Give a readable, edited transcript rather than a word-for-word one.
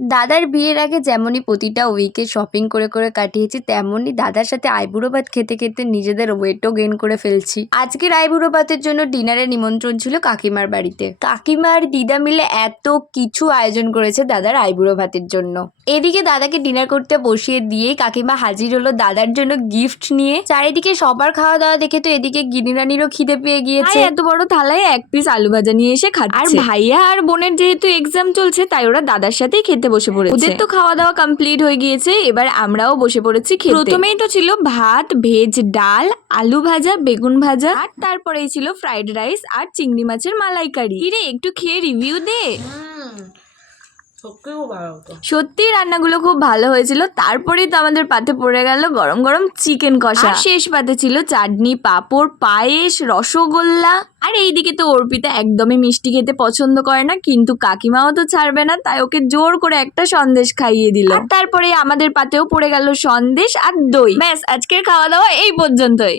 দাদার বিয়ের আগে যেমনই প্রতিটা উইকে শপিং করে করে কাটিয়েছি, তেমনই দাদার সাথে আইবুড়ো ভাত খেতে খেতে নিজেদের ওয়েটও গেইন করে ফেলছি। আজকের আইবুড়ো ভাতের জন্য ডিনারের নিমন্ত্রণ ছিল কাকিমার বাড়িতে। কাকিমা আর দিদা মিলে এত কিছু আয়োজন করেছে দাদার আইবুড়ো ভাতের জন্য। এদিকে দাদাকে ডিনার করতে বসিয়ে দিয়ে কাকিমা হাজির হলো দাদার জন্য গিফট নিয়ে। চারিদিকে সবার খাওয়া দাওয়া দেখে তো এদিকে গিনি রানীরও খিদে পেয়ে গিয়েছে। এত বড় থালায় এক পিস আলু ভাজা নিয়ে এসে খাচ্ছে। আর ভাইয়া আর বোনের যেহেতু এক্সাম চলছে, তাই ওরা দাদার সাথেই খেতে বসে পড়েছে। ওদের তো খাওয়া দাওয়া কমপ্লিট হয়ে গিয়েছে, এবার আমরাও বসে পড়েছি খেতে। প্রথমেই তো ছিল ভাত, ভেজ ডাল, আলু ভাজা, বেগুন ভাজা, আর তারপরেই ছিল ফ্রাইড রাইস আর চিংড়ি মাছের মালাইকারি। রে একটু খেয়ে রিভিউ দে। সত্যি রান্নাগুলো খুব ভালো হয়েছিল। তারপরেই তো আমাদের পাতে পড়ে গেল গরম গরম চিকেন কষা। শেষ পাতে ছিল চাটনি, পাঁপড়, পায়েস, রসগোল্লা। আর এইদিকে তো অর্পিতা একদমই মিষ্টি খেতে পছন্দ করে না, কিন্তু কাকিমাও তো ছাড়বে না, তাই ওকে জোর করে একটা সন্দেশ খাইয়ে দিল। আর তারপরে আমাদের পাতেও পড়ে গেল সন্দেশ আর দই। ব্যাস, আজকের খাওয়া দাওয়া এই পর্যন্তই।